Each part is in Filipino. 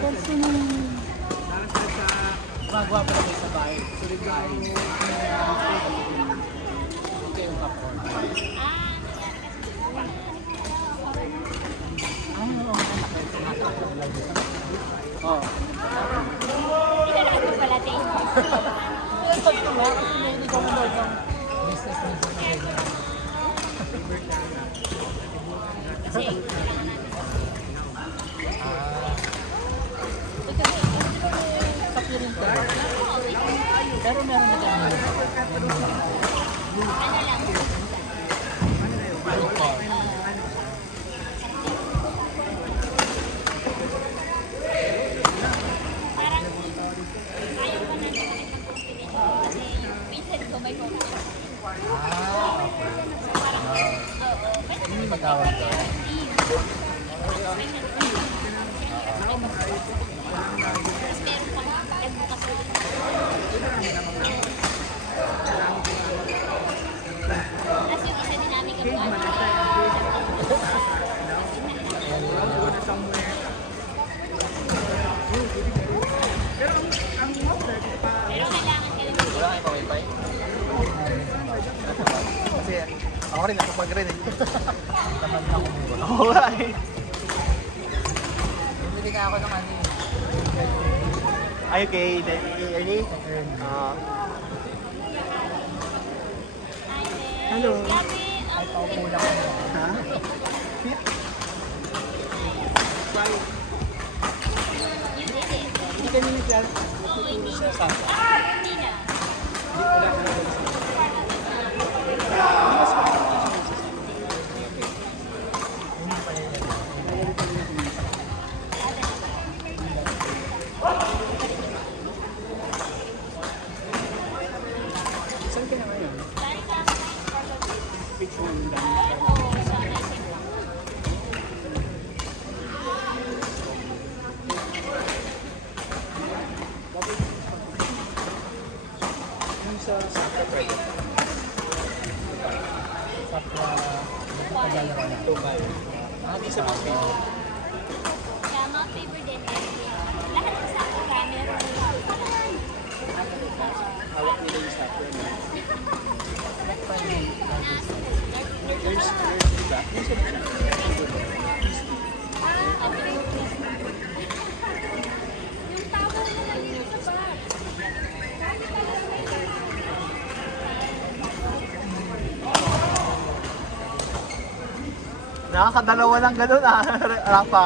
Kasi nung gagawa pa rin sa bahay. Ito yung kapon. Oo. Pinalakas mo pala, Dave. Ito nga, kasi hindi ko manood ng business na sa kanya. Kasi, Kapi rin ko. Pero meron na kami. ano lang, parang ayaw ko na naman ng confidential kasi yung pinsan ko may confidential. So parang, oo, may Hindi magkawag ko. Tapos meron pang nagbukas ulit. Tapos yung isa din namin kabuan. Pero kailangan ka lang. Wala kayo pa-wifi? Kasi ako rin, nakapag rin eh. Tamad na ako mura. Oo nga eh. Bumili ka ako ng ano eh. Ay, okay. Early? Hello. Gabi, Ay, paupo lang ako. Ha? yung dede. Hindi kami nagyan. Oo, hindi. Siya sa Hindi na. Saan ka na ngayon? Dahil ka Which one? oo, sa nursing home. Yung sa Pride. Kapwa, tagal na wala. Local. Hindi sa mga page. Kaya mga favor din. Lahat ng sa akin meron yung Hawak nila yung software na. Nurse, diba? Nurse ba siya? yung tabo na lang yung sa bar. Nakakadalawa lang ganun Rafa.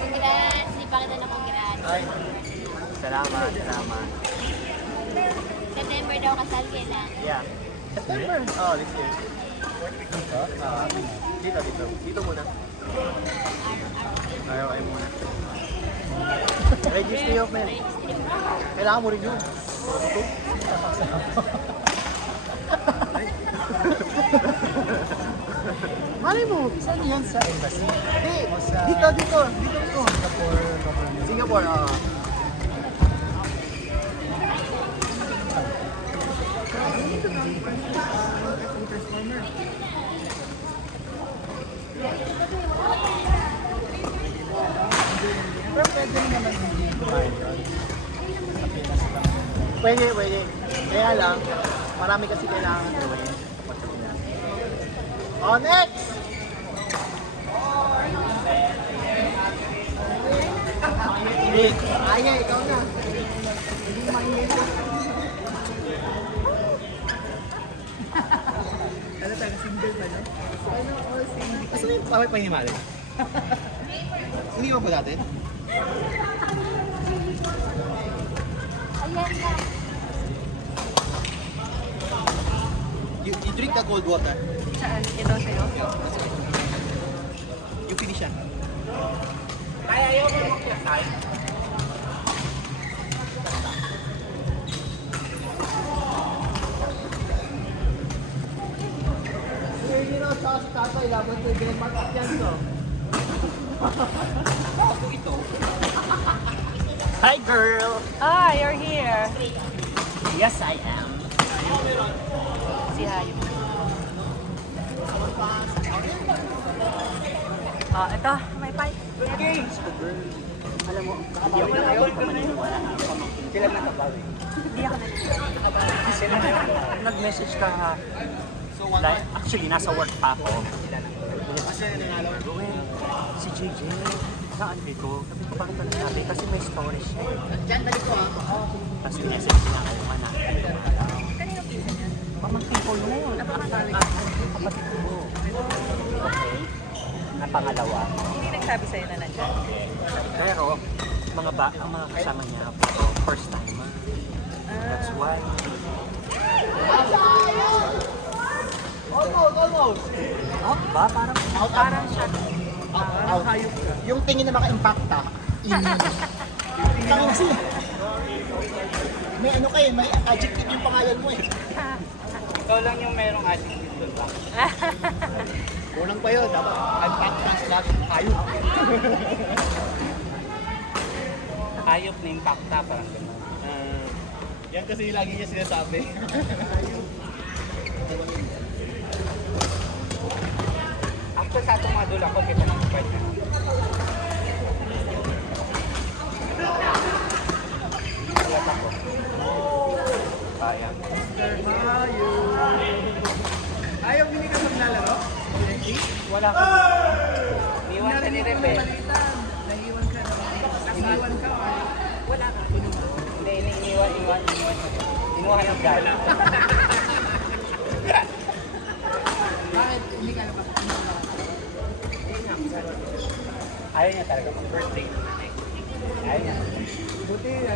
Congrats, di pa kita na congrats. Ay, salamat, salamat. September daw kasal kailan. Yeah. September. Oh, this year. Dito. Dito muna. Ayaw, ayaw muna. Registry of men. Kailangan mo rin yun. Ito. Malay mo. Saan yan sa embassy? Hindi. O sa Dito. Singapore government? Singapore, Pero pwede rin naman hindi kumain yun. Sa Pinas lang. Pwede. Kaya lang, marami kasi kailangan gawin. Oh, next! Nick, Aya, ikaw na. Hindi maingay na. Ano tayo, single ba na? Ano, all single. Asan yung paway pa hinimali? Hindi mo ba dati? Ayan na. You drink the cold water. Saan? Ito sa'yo? You finish yan. Ay, ayaw mo mag-check tayo. Hindi na sa tatay, laban ko yung matak yan to. Ako ito. Hi girl! Ah, you're here. Yes, I am. Si Hayo. Ito, may pipe. Alam mo, hindi ako maniniwala na pamangkin. Sila nakabawi. Hindi ako nagbabawi. Sila Nag-message ka ha. Like, actually, nasa work pa ako. Kasi nanalo. Well, si JJ, saan dito? Sabi ko, bakit ka nagsabi? Kasi may storage siya. Diyan, balik ko Tapos message niya ako, anak. Kanino pizza niya? Pamangkin ko yun. Kapatid ko. Okay. Na pangalawa. Hindi nagsabi sa'yo na nandyan. Pero, ang mga kasama niya, first timer. That's why. Almost. Out ba? Parang Parang siya. Out. Yung tingin na maka-impacta. Tangin na siya. May ano kayo, may adjective yung pangalan mo eh. Ikaw lang yung merong attitude doon ba? Kulang pa yun, dapat impacta slash ayun. Hayop na impacta, parang gano'n. Yan kasi lagi niya sinasabi. After sa itong madula ko, kita ng part na. Ulat ako. Sayang. Ayaw, hindi ka maglalaro? Wala ko. Iwan ka ni Rebe. Naiiwan ka na. Naiiwan ka or? Wala ka. Hindi, iniwan. Inuha ng gala. Bakit hindi ka napapakita? Ayaw niya talaga mag-birthday. Ayaw niya. Buti, na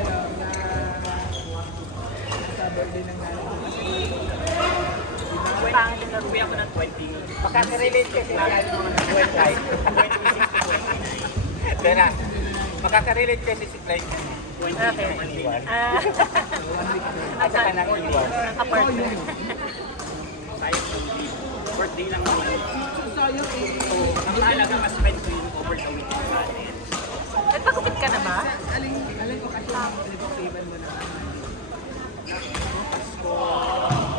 sa birthday ng nanay ko. Pangit na rubi ako ng 20. Makaka-relate kasi nakakalit mo ng 20. Tara. Makaka-relate kasi si Clyde. 20 Okay. maniwan. At saka nang iwan. Apartment. Sayang yung birthday lang naman. So, ang mahalaga mas spend ko yung over the weekend natin. Nagpagupit ka na ba? Alin ko kasi ang pinag-favorite mo na.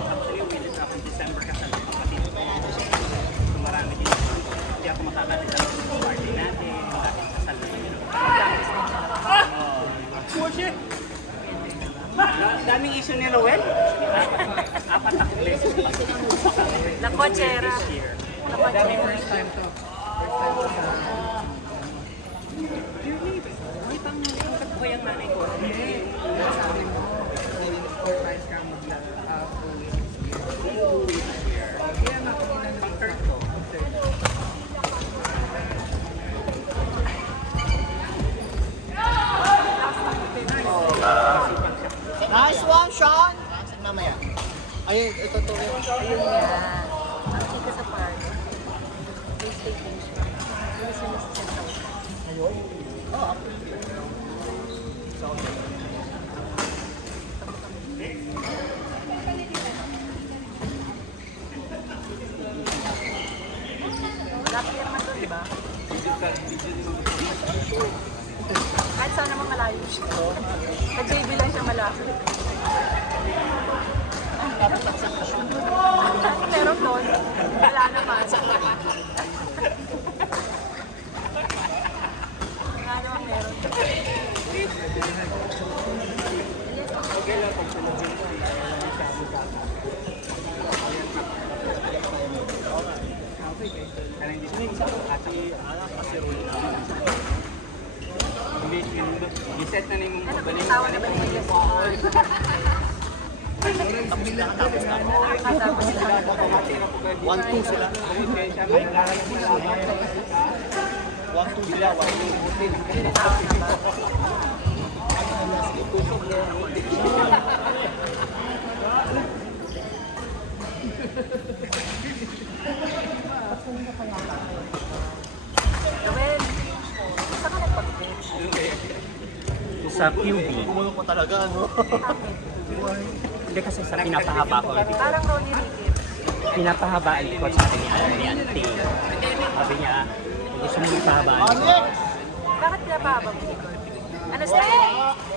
Actually, umilit na ako December kasal ng kapatid ko. So, marami din. Hindi ako makakalit sa party natin. Maraming kasal na yun. Bullshit! Daming issue ni Rowel. Apat akong blessing. La Cochera. This year. La Cochera. First time to. First time to sa... Ay, pang ko yung nanay ko. Sabi mo, 4 times ka Kaya makikita na Pang third ko. Nice one, Sean! Saan mamaya? Ayun, ito to. Ayun nga. Ang chika sa park. May staycation. May sila sa Central. Malapit yan naman doon, di ba? Kahit saan naman malayo siya. Nag-JB lang siya malapit. Meron doon. Wala naman. Wala naman meron. Kaya hindi siya kasi role na. Hindi, set na yung Ano, balik. tawa na ba yung yes? Tapos sila. 1-2 sila. 1-2 sila, 1-2. Gawin. Saan ka nagpag-date? sa QB. Kumulong ko talaga, no? Hindi kasi sa pinapahaba ko. Parang Ronnie Rickett. Pinapahabaan ko sa akin ni Auntie. Sabi niya, gusto mo ipahabaan. Alex! Bakit pinapahaba mo, Nicole? Ano style?